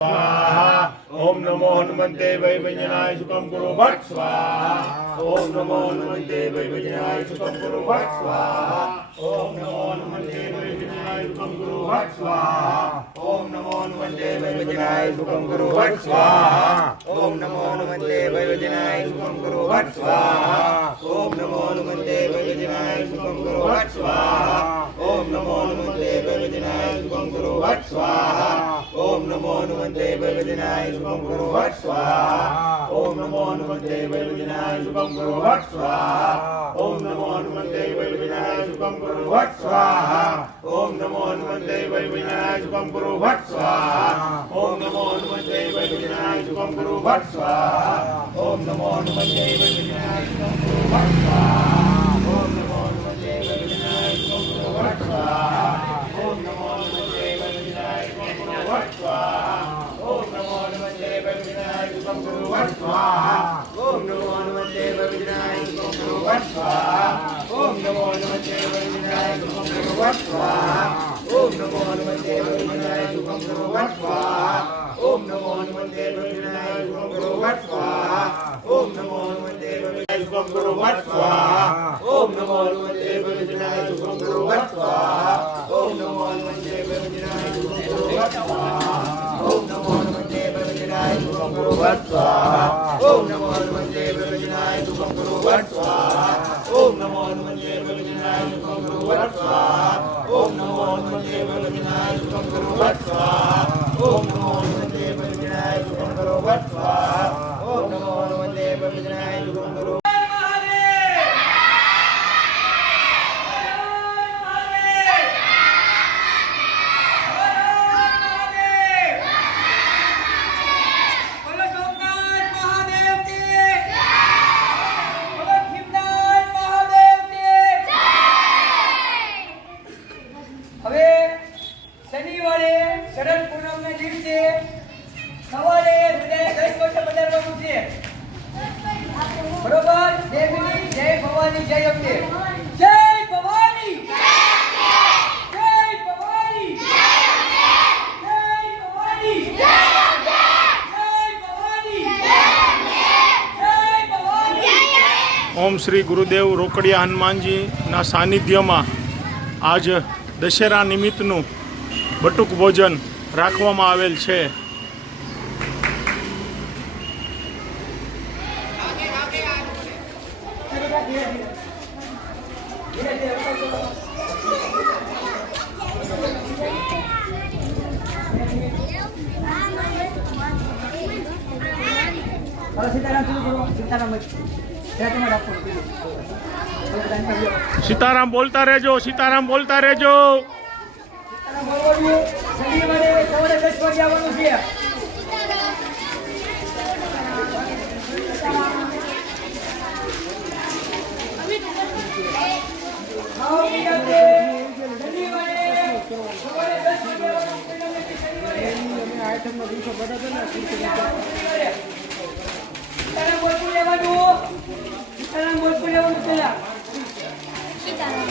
ओम नमो हनुमते वैवजनाय सुखम कुरु भट स्वाहा। ओम नमो हनुमते वैवजनाय सुखम कुरु भट स्वाहा। ओम नमो हनुमते वैवजनाय सुखम कुरु भट स्वाहा। ओम नमो हनुमते वैवजनाय सुखम कुरु भट स्वाहा। ओम नमो हनुमते वैवजनाय सुखम कुरु भट स्वाहा। ओम नमो हनुमते वैवजनाय सुखम कुरु भट स्वाहा। ओम नमो हनुमते वैवजनाय सुखम कुरु भट स्वाहा। ओम नमो हनुमते वैवजनाय सुखम कुरु भट स्वाहा। ओम नमो हनुमते वैवजनाय सुखम कुरु भट स्वाहा। ओम नमो हनुमते वैवजनाय सुखम कुरु भट स्वाहा। ओम नमो हनुमते वैवजनाय सुखम कुरु भट स्वाहा। ओम नमो हनुमते वैवजनाय सुखम कुरु भट स्वाहा। ओम नमो हनुमते वैवजनाय सुखम कुरु भट स्वाहा। ओम नमो हनुमते वैवजनाय सुखम कुरु भट स्वाहा। ओम नमो हनुमते वैवजनाय सुखम कुरु भट स्वाहा। ओम नमो हनुमते वैवजनाय सुखम कुरु भट स्वाहा। ओम नमो हनुमते वैवजनाय सुखम कुरु भट स्वाहा। ओम नमो हनुमते वैवजनाय सुखम कुरु भट स्वाहा। ओम नमो हनुमते वैवजनाय सुखम कुरु भट स्वाहा। ओम नमो हनुमते वैवजनाय सुखम कुरु भट स्वाहा। ओम नमो हनुमते वैवजनाय सुखम कुरु भट स्वाहा। ओम नमो हनुमते वैवजनाय सुखम कुरु भट स्वाहा। ओम नमो हनुमते वैवजनाय सुखम कुरु भट स्वाहा। ओम नमो हनुमते वैवजनाय सुखम कुरु भट स्वाहा। ओम नमो हनुमते वैवजनाय सुखम कुरु भट स्वाहा। ओम नमो हनुमते वैवजनाय सुखम कुरु भट स्वाहा। ओम नमो हनुमते वैवजनाय सुखम कुरु भट स्वाहा। ओम नमो हनुमते वैवजनाय सुखम कुरु भट स्वाहा। ओम नमो हनुमते वैवजनाय सुखम कुरु શનિવારે શરદ પૂનમના દિવસે સવારે બધાએ 10 વાગે પધારવાનું છે. બરોબર? દેવની જય ભવાની જય અંબે. જય ભવાની જય ભવાની જય ભવાની જય ભવાની જય ભવાની. ઓમ શ્રી ગુરુદેવ રોકડિયા હનુમાનજીના સાનિધ્યમાં આજ દશેરા નિમિત્તનું બટુક ભોજન રાખવામાં આવેલ છે. સીતારામ બોલતા રહેજો, સીતારામ બોલતા રહેજો. શનિવારે સવારે 10 વાગે આવવાનું છે. સીતારામ